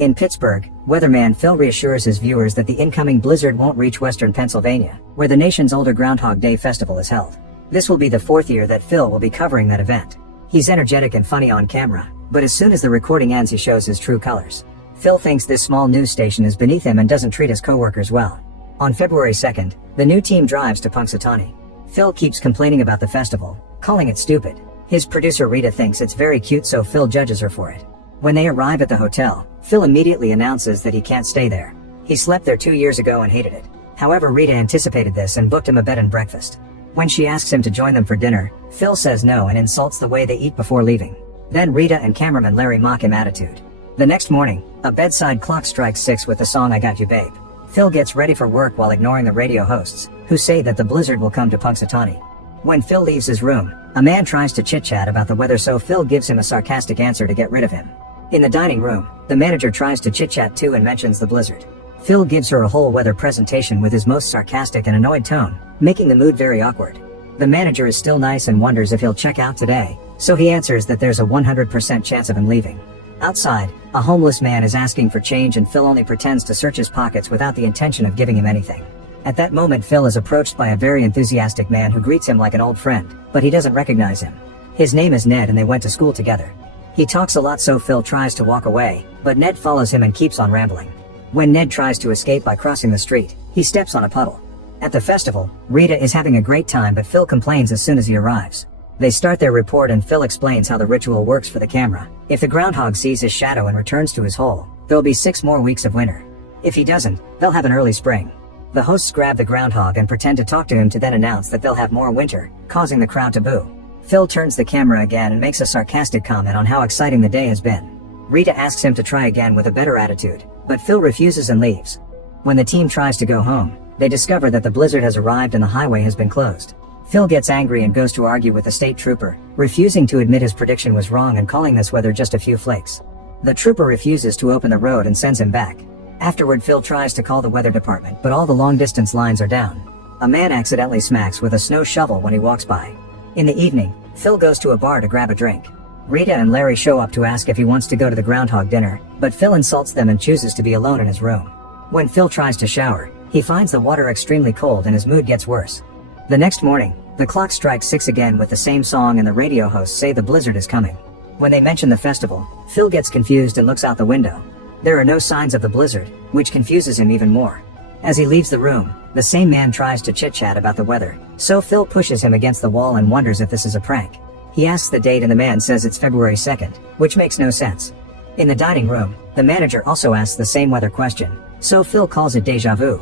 In Pittsburgh, weatherman Phil reassures his viewers that the incoming blizzard won't reach western Pennsylvania, where the nation's older Groundhog Day festival is held. This will be the 4th year that Phil will be covering that event. He's energetic and funny on camera, but as soon as the recording ends he shows his true colors. Phil thinks this small news station is beneath him and doesn't treat his coworkers well. On February 2nd, the new team drives to Punxsutawney. Phil keeps complaining about the festival, calling it stupid. His producer Rita thinks it's very cute, so Phil judges her for it. When they arrive at the hotel, Phil immediately announces that he can't stay there. He slept there 2 years ago and hated it. However, Rita anticipated this and booked him a bed and breakfast. When she asks him to join them for dinner, Phil says no and insults the way they eat before leaving. Then Rita and cameraman Larry mock him attitude. The next morning, a bedside clock strikes 6 with the song I Got You Babe. Phil gets ready for work while ignoring the radio hosts, who say that the blizzard will come to Punxsutawney. When Phil leaves his room, a man tries to chit-chat about the weather, so Phil gives him a sarcastic answer to get rid of him. In the dining room, the manager tries to chit-chat too and mentions the blizzard. Phil gives her a whole weather presentation with his most sarcastic and annoyed tone, making the mood very awkward. The manager is still nice and wonders if he'll check out today, so he answers that there's a 100% chance of him leaving. Outside, a homeless man is asking for change and Phil only pretends to search his pockets without the intention of giving him anything. At that moment Phil is approached by a very enthusiastic man who greets him like an old friend, but he doesn't recognize him. His name is Ned and they went to school together. He talks a lot, so Phil tries to walk away, but Ned follows him and keeps on rambling. When Ned tries to escape by crossing the street, he steps on a puddle. At the festival, Rita is having a great time, but Phil complains as soon as he arrives. They start their report and Phil explains how the ritual works for the camera. If the groundhog sees his shadow and returns to his hole, there'll be 6 more weeks of winter. If he doesn't, they'll have an early spring. The hosts grab the groundhog and pretend to talk to him to then announce that they'll have more winter, causing the crowd to boo. Phil turns the camera again and makes a sarcastic comment on how exciting the day has been. Rita asks him to try again with a better attitude, but Phil refuses and leaves. When the team tries to go home, they discover that the blizzard has arrived and the highway has been closed. Phil gets angry and goes to argue with the state trooper, refusing to admit his prediction was wrong and calling this weather just a few flakes. The trooper refuses to open the road and sends him back. Afterward, Phil tries to call the weather department, but all the long-distance lines are down. A man accidentally smacks with a snow shovel when he walks by. In the evening, Phil goes to a bar to grab a drink. Rita and Larry show up to ask if he wants to go to the groundhog dinner, but Phil insults them and chooses to be alone in his room. When Phil tries to shower, he finds the water extremely cold and his mood gets worse. The next morning, the clock strikes 6 again with the same song and the radio hosts say the blizzard is coming. When they mention the festival, Phil gets confused and looks out the window. There are no signs of the blizzard, which confuses him even more. As he leaves the room, the same man tries to chit-chat about the weather, so Phil pushes him against the wall and wonders if this is a prank. He asks the date and the man says it's February 2nd, which makes no sense. In the dining room, the manager also asks the same weather question, so Phil calls it déjà vu.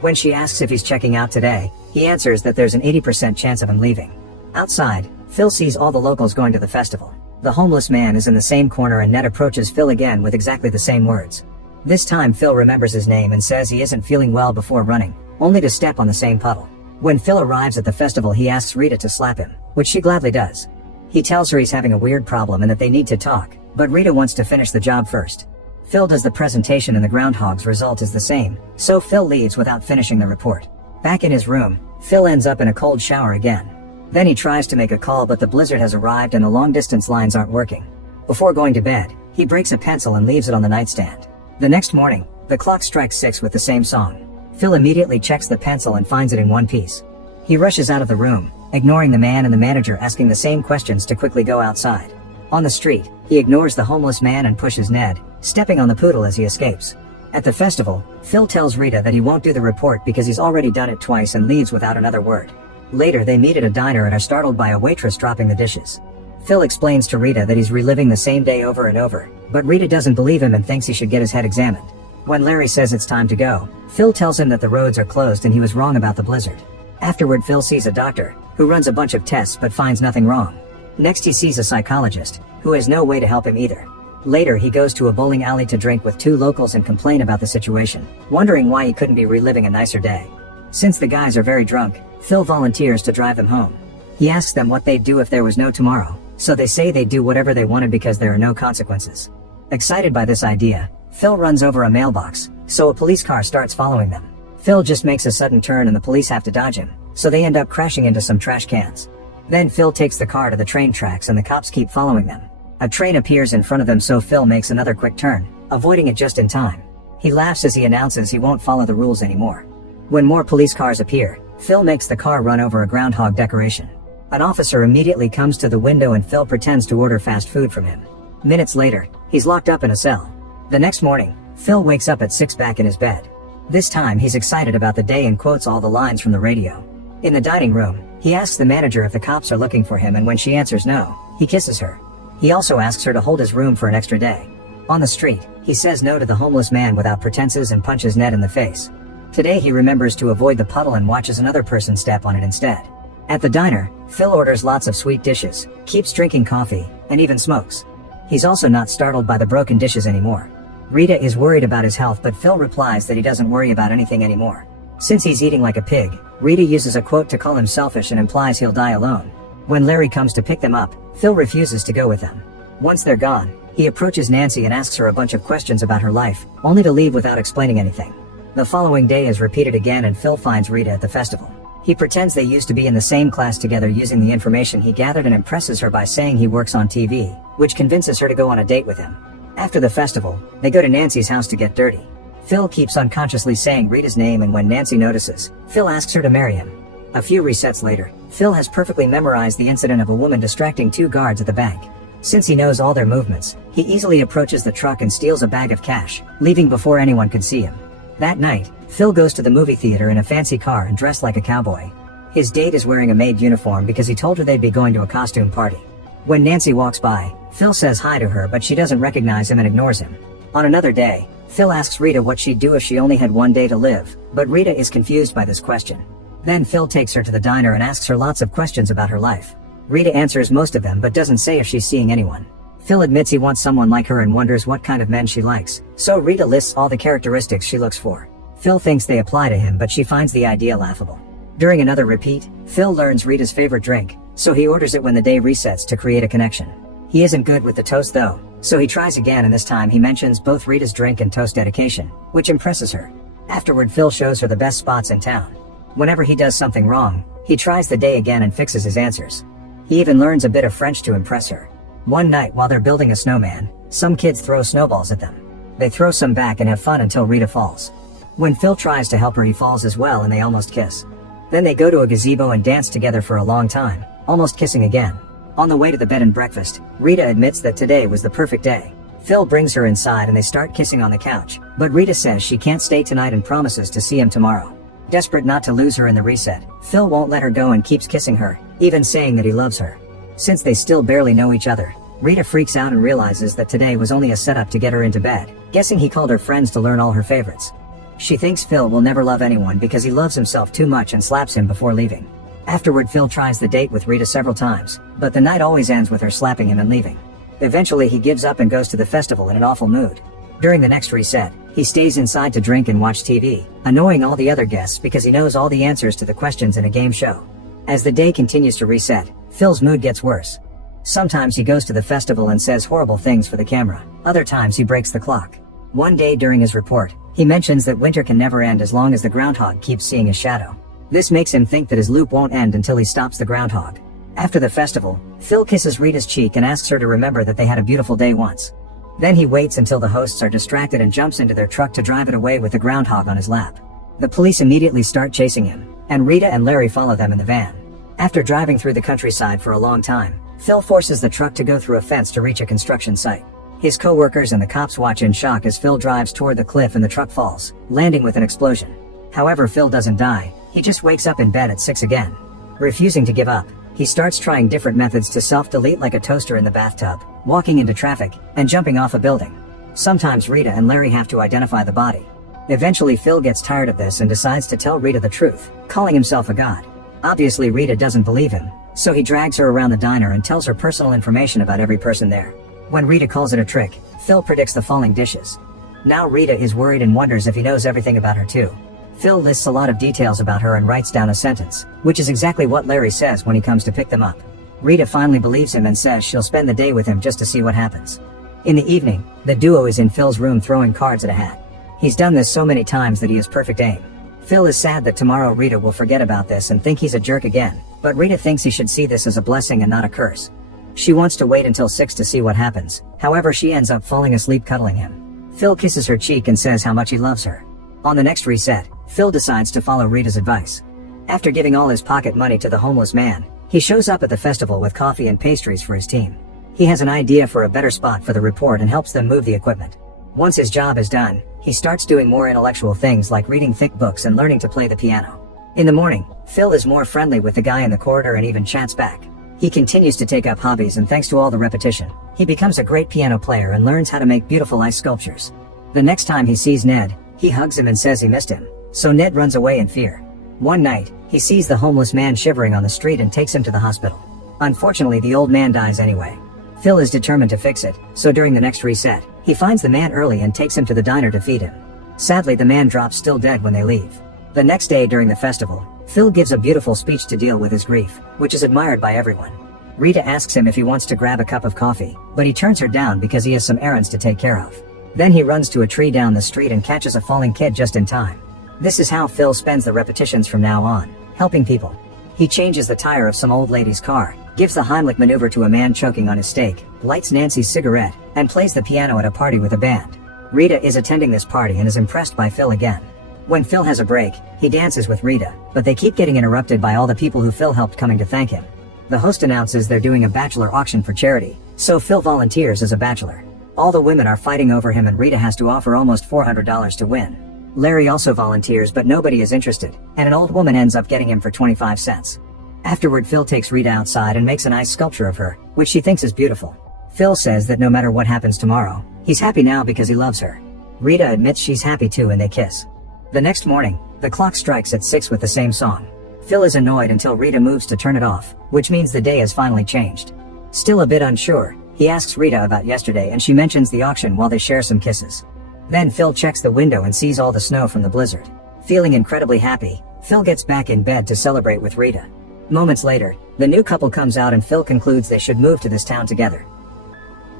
When she asks if he's checking out today, he answers that there's an 80% chance of him leaving. Outside, Phil sees all the locals going to the festival. The homeless man is in the same corner and Ned approaches Phil again with exactly the same words. This time Phil remembers his name and says he isn't feeling well before running, only to step on the same puddle. When Phil arrives at the festival, he asks Rita to slap him, which she gladly does. He tells her he's having a weird problem and that they need to talk, but Rita wants to finish the job first. Phil does the presentation and the groundhog's result is the same, so Phil leaves without finishing the report. Back in his room, Phil ends up in a cold shower again. Then he tries to make a call, but the blizzard has arrived and the long-distance lines aren't working. Before going to bed, he breaks a pencil and leaves it on the nightstand. The next morning, the clock strikes 6 with the same song. Phil immediately checks the pencil and finds it in one piece. He rushes out of the room, ignoring the man and the manager asking the same questions to quickly go outside. On the street, he ignores the homeless man and pushes Ned, stepping on the poodle as he escapes. At the festival, Phil tells Rita that he won't do the report because he's already done it twice and leaves without another word. Later they meet at a diner and are startled by a waitress dropping the dishes. Phil explains to Rita that he's reliving the same day over and over, but Rita doesn't believe him and thinks he should get his head examined. When Larry says it's time to go, Phil tells him that the roads are closed and he was wrong about the blizzard. Afterward, Phil sees a doctor, who runs a bunch of tests but finds nothing wrong. Next he sees a psychologist, who has no way to help him either. Later he goes to a bowling alley to drink with 2 locals and complain about the situation, wondering why he couldn't be reliving a nicer day. Since the guys are very drunk, Phil volunteers to drive them home. He asks them what they'd do if there was no tomorrow, so they say they'd do whatever they wanted because there are no consequences. Excited by this idea, Phil runs over a mailbox, so a police car starts following them. Phil just makes a sudden turn and the police have to dodge him, so they end up crashing into some trash cans. Then Phil takes the car to the train tracks and the cops keep following them. A train appears in front of them, so Phil makes another quick turn, avoiding it just in time. He laughs as he announces he won't follow the rules anymore. When more police cars appear, Phil makes the car run over a groundhog decoration. An officer immediately comes to the window and Phil pretends to order fast food from him. Minutes later, he's locked up in a cell. The next morning, Phil wakes up at 6 back in his bed. This time he's excited about the day and quotes all the lines from the radio. In the dining room, he asks the manager if the cops are looking for him, and when she answers no, he kisses her. He also asks her to hold his room for an extra day. On the street, he says no to the homeless man without pretenses and punches Ned in the face. Today he remembers to avoid the puddle and watches another person step on it instead. At the diner, Phil orders lots of sweet dishes, keeps drinking coffee, and even smokes. He's also not startled by the broken dishes anymore. Rita is worried about his health, but Phil replies that he doesn't worry about anything anymore. Since he's eating like a pig, Rita uses a quote to call him selfish and implies he'll die alone. When Larry comes to pick them up, Phil refuses to go with them. Once they're gone, he approaches Nancy and asks her a bunch of questions about her life, only to leave without explaining anything. The following day is repeated again and Phil finds Rita at the festival. He pretends they used to be in the same class together using the information he gathered and impresses her by saying he works on TV, which convinces her to go on a date with him. After the festival, they go to Nancy's house to get dirty. Phil keeps unconsciously saying Rita's name, and when Nancy notices, Phil asks her to marry him. A few resets later, Phil has perfectly memorized the incident of a woman distracting 2 guards at the bank. Since he knows all their movements, he easily approaches the truck and steals a bag of cash, leaving before anyone could see him. That night, Phil goes to the movie theater in a fancy car and dressed like a cowboy. His date is wearing a maid uniform because he told her they'd be going to a costume party. When Nancy walks by, Phil says hi to her, but she doesn't recognize him and ignores him. On another day, Phil asks Rita what she'd do if she only had one day to live, but Rita is confused by this question. Then Phil takes her to the diner and asks her lots of questions about her life. Rita answers most of them but doesn't say if she's seeing anyone. Phil admits he wants someone like her and wonders what kind of men she likes, so Rita lists all the characteristics she looks for. Phil thinks they apply to him, but she finds the idea laughable. During another repeat, Phil learns Rita's favorite drink, so he orders it when the day resets to create a connection. He isn't good with the toast though, so he tries again, and this time he mentions both Rita's drink and toast dedication, which impresses her. Afterward, Phil shows her the best spots in town. Whenever he does something wrong, he tries the day again and fixes his answers. He even learns a bit of French to impress her. One night while they're building a snowman, some kids throw snowballs at them. They throw some back and have fun until Rita falls. When Phil tries to help her, he falls as well and they almost kiss. Then they go to a gazebo and dance together for a long time, almost kissing again. On the way to the bed and breakfast, Rita admits that today was the perfect day. Phil brings her inside and they start kissing on the couch, but Rita says she can't stay tonight and promises to see him tomorrow. Desperate not to lose her in the reset, Phil won't let her go and keeps kissing her, even saying that he loves her. Since they still barely know each other, Rita freaks out and realizes that today was only a setup to get her into bed, guessing he called her friends to learn all her favorites. She thinks Phil will never love anyone because he loves himself too much and slaps him before leaving. Afterward, Phil tries the date with Rita several times, but the night always ends with her slapping him and leaving. Eventually he gives up and goes to the festival in an awful mood. During the next reset, he stays inside to drink and watch TV, annoying all the other guests because he knows all the answers to the questions in a game show. As the day continues to reset, Phil's mood gets worse. Sometimes he goes to the festival and says horrible things for the camera. Other times he breaks the clock. One day during his report, he mentions that winter can never end as long as the groundhog keeps seeing his shadow. This makes him think that his loop won't end until he stops the groundhog. After the festival, Phil kisses Rita's cheek and asks her to remember that they had a beautiful day once. Then he waits until the hosts are distracted and jumps into their truck to drive it away with the groundhog on his lap. The police immediately start chasing him, and Rita and Larry follow them in the van. After driving through the countryside for a long time, Phil forces the truck to go through a fence to reach a construction site. His co-workers and the cops watch in shock as Phil drives toward the cliff and the truck falls, landing with an explosion. However, Phil doesn't die, he just wakes up in bed at 6 again. Refusing to give up, he starts trying different methods to self-delete, like a toaster in the bathtub, walking into traffic, and jumping off a building. Sometimes Rita and Larry have to identify the body. Eventually Phil gets tired of this and decides to tell Rita the truth, calling himself a god. Obviously Rita doesn't believe him, so he drags her around the diner and tells her personal information about every person there. When Rita calls it a trick, Phil predicts the falling dishes. Now Rita is worried and wonders if he knows everything about her too. Phil lists a lot of details about her and writes down a sentence, which is exactly what Larry says when he comes to pick them up. Rita finally believes him and says she'll spend the day with him just to see what happens. In the evening, the duo is in Phil's room throwing cards at a hat. He's done this so many times that he has perfect aim. Phil is sad that tomorrow Rita will forget about this and think he's a jerk again, but Rita thinks he should see this as a blessing and not a curse. She wants to wait until 6 to see what happens, however she ends up falling asleep cuddling him. Phil kisses her cheek and says how much he loves her. On the next reset, Phil decides to follow Rita's advice. After giving all his pocket money to the homeless man, he shows up at the festival with coffee and pastries for his team. He has an idea for a better spot for the report and helps them move the equipment. Once his job is done, he starts doing more intellectual things like reading thick books and learning to play the piano. In the morning, Phil is more friendly with the guy in the corridor and even chats back. He continues to take up hobbies, and thanks to all the repetition, he becomes a great piano player and learns how to make beautiful ice sculptures. The next time he sees Ned, he hugs him and says he missed him, so Ned runs away in fear. One night, he sees the homeless man shivering on the street and takes him to the hospital. Unfortunately, the old man dies anyway. Phil is determined to fix it, so during the next reset, he finds the man early and takes him to the diner to feed him. Sadly, the man drops still dead when they leave. The next day during the festival, Phil gives a beautiful speech to deal with his grief, which is admired by everyone. Rita asks him if he wants to grab a cup of coffee, but he turns her down because he has some errands to take care of. Then he runs to a tree down the street and catches a falling kid just in time. This is how Phil spends the repetitions from now on, helping people. He changes the tire of some old lady's car, gives the Heimlich maneuver to a man choking on his steak, lights Nancy's cigarette, and plays the piano at a party with a band. Rita is attending this party and is impressed by Phil again. When Phil has a break, he dances with Rita, but they keep getting interrupted by all the people who Phil helped coming to thank him. The host announces they're doing a bachelor auction for charity, so Phil volunteers as a bachelor. All the women are fighting over him and Rita has to offer almost $400 to win. Larry also volunteers, but nobody is interested, and an old woman ends up getting him for 25 cents. Afterward, Phil takes Rita outside and makes an ice sculpture of her, which she thinks is beautiful. Phil says that no matter what happens tomorrow, he's happy now because he loves her. Rita admits she's happy too and they kiss. The next morning, the clock strikes at 6 with the same song. Phil is annoyed until Rita moves to turn it off, which means the day has finally changed. Still a bit unsure, he asks Rita about yesterday and she mentions the auction while they share some kisses. Then Phil checks the window and sees all the snow from the blizzard. Feeling incredibly happy, Phil gets back in bed to celebrate with Rita. Moments later, the new couple comes out and Phil concludes they should move to this town together.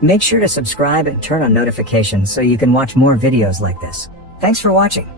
Make sure to subscribe and turn on notifications so you can watch more videos like this. Thanks for watching.